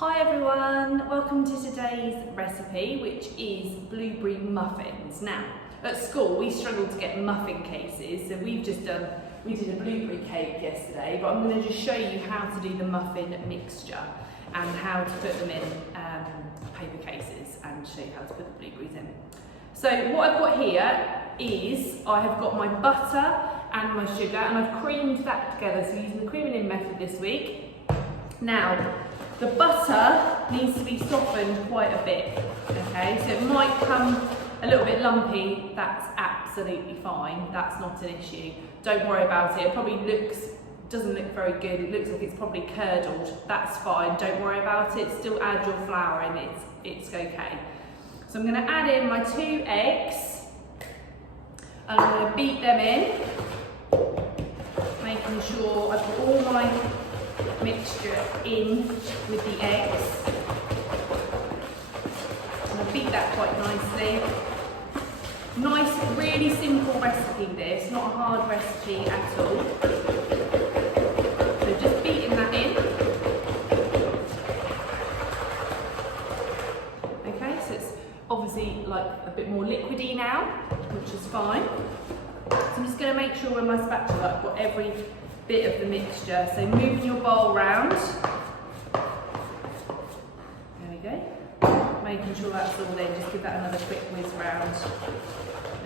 Hi everyone, welcome to today's recipe, which is blueberry muffins. Now, at school we struggled to get muffin cases, so we did a blueberry cake yesterday, but I'm going to just show you how to do the muffin mixture and how to put them in paper cases and show you how to put the blueberries in. So what I've got here is I have got my butter and my sugar, and I've creamed that together, so we're using the creaming in method this week. Now, the butter needs to be softened quite a bit, okay? So it might come a little bit lumpy, that's absolutely fine, that's not an issue. Don't worry about it, it probably doesn't look very good, it looks like it's probably curdled, that's fine, don't worry about it, still add your flour in, it's okay. So I'm gonna add in my 2 eggs, and I'm gonna beat them in, making sure I've got all my mixture in with the eggs. I'm going to beat that quite nicely. Nice, really simple recipe this, not a hard recipe at all. So just beating that in. Okay, so it's obviously like a bit more liquidy now, which is fine. So I'm just going to make sure with my spatula I've got every bit of the mixture. So moving your bowl round. There we go. Making sure that's all in, just give that another quick whiz round.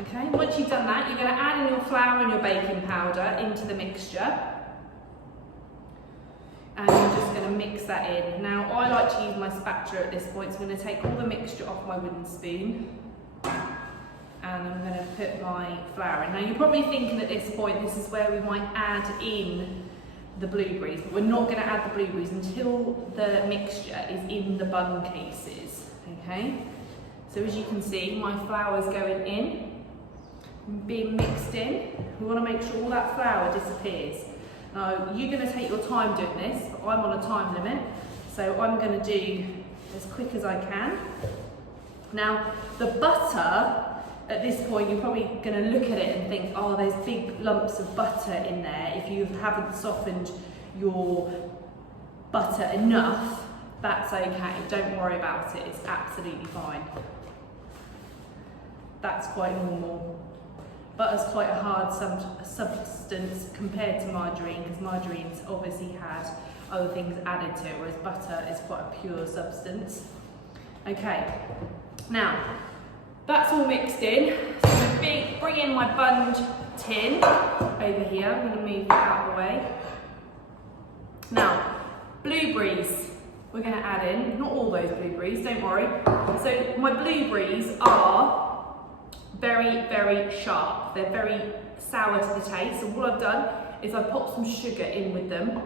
Okay, once you've done that, you're going to add in your flour and your baking powder into the mixture. And you're just going to mix that in. Now, I like to use my spatula at this point, so I'm going to take all the mixture off my wooden spoon. And I'm going to put my flour in. Now you're probably thinking at this point, this is where we might add in the blueberries, but we're not going to add the blueberries until the mixture is in the bun cases, okay? So as you can see, my flour is going in, being mixed in. We want to make sure all that flour disappears. Now you're going to take your time doing this, but I'm on a time limit, so I'm going to do as quick as I can. Now the butter, at this point, you're probably going to look at it and think, oh, there's big lumps of butter in there. If you haven't softened your butter enough, that's okay. Don't worry about it. It's absolutely fine. That's quite normal. Butter's quite a hard substance compared to margarine, because margarine's obviously had other things added to it, whereas butter is quite a pure substance. Okay, now, that's all mixed in. So I'm going to bring in my bunned tin over here. I'm going to move that out of the way. Now, blueberries we're going to add in. Not all those blueberries, don't worry. So my blueberries are very, very sharp. They're very sour to the taste. So what I've done is I've popped some sugar in with them.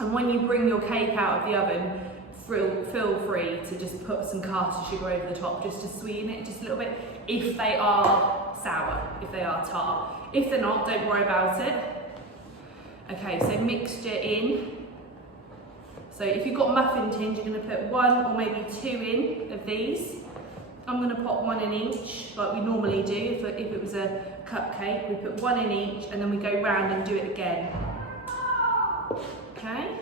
And when you bring your cake out of the oven, feel free to just put some caster sugar over the top just to sweeten it just a little bit, if they are sour, if they are tart. If they're not, don't worry about it. Okay, so mixture in. So if you've got muffin tins, you're going to put 1 or maybe 2 in of these. I'm going to pop 1 in each, like we normally do. If it was a cupcake, we put 1 in each, and then we go round and do it again. Okay.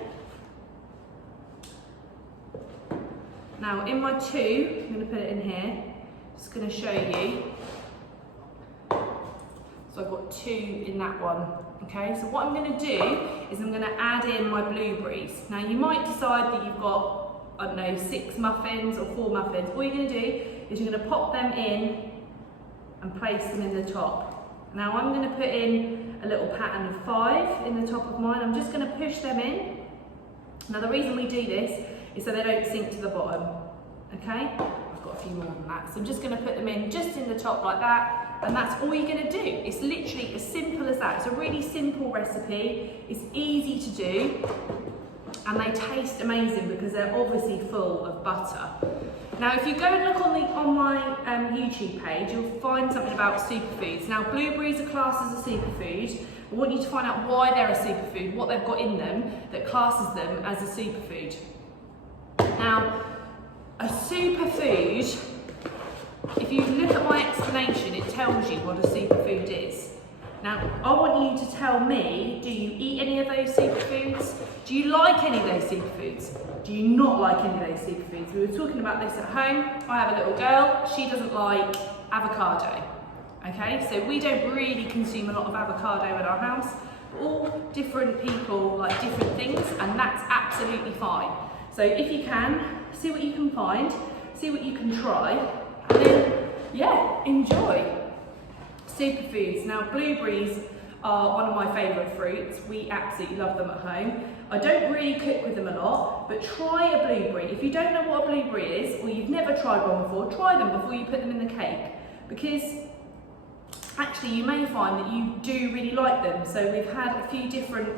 Now in my 2, I'm going to put it in here, just going to show you. So I've got 2 in that one, okay? So what I'm going to do is I'm going to add in my blueberries. Now you might decide that you've got, I don't know, 6 muffins or 4 muffins. All you're going to do is you're going to pop them in and place them in the top. Now I'm going to put in a little pattern of 5 in the top of mine. I'm just going to push them in. Now the reason we do this is so they don't sink to the bottom, okay? I've got a few more than that. So I'm just going to put them in just in the top like that, and that's all you're going to do. It's literally as simple as that. It's a really simple recipe, it's easy to do, and they taste amazing because they're obviously full of butter. Now if you go and look on my YouTube page, you'll find something about superfoods. Now blueberries are classed as a superfood. I want you to find out why they're a superfood, what they've got in them that classes them as a superfood. Now, a superfood, if you look at my explanation, it tells you what a superfood is. Now, I want you to tell me, do you eat any of those superfoods? Do you like any of those superfoods? Do you not like any of those superfoods? We were talking about this at home. I have a little girl, she doesn't like avocado. Okay, so we don't really consume a lot of avocado in our house. All different people like different things, and that's absolutely fine. So if you can, see what you can find, see what you can try, and then, yeah, enjoy. Superfoods. Now, blueberries are one of my favourite fruits. We absolutely love them at home. I don't really cook with them a lot, but try a blueberry. If you don't know what a blueberry is, or you've never tried one before, try them before you put them in the cake, because actually you may find that you do really like them. So we've had a few different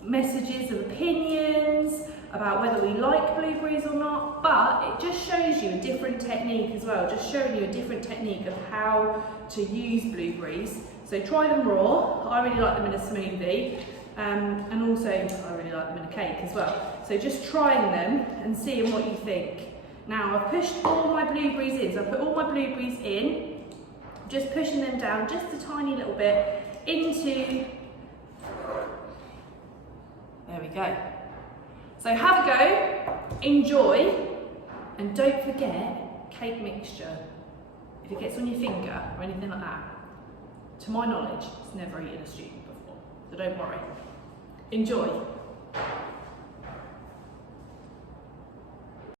messages of opinions about whether we like blueberries or not, but it just shows you a different technique as well, just showing you a different technique of how to use blueberries. So try them raw. I really like them in a smoothie, and also I really like them in a cake as well. So just trying them and seeing what you think. Now I've pushed all my blueberries in, so I've put all my blueberries in, just pushing them down just a tiny little bit into, there we go. So have a go, enjoy, and don't forget cake mixture. If it gets on your finger or anything like that, to my knowledge, it's never eaten a student before, so don't worry. Enjoy.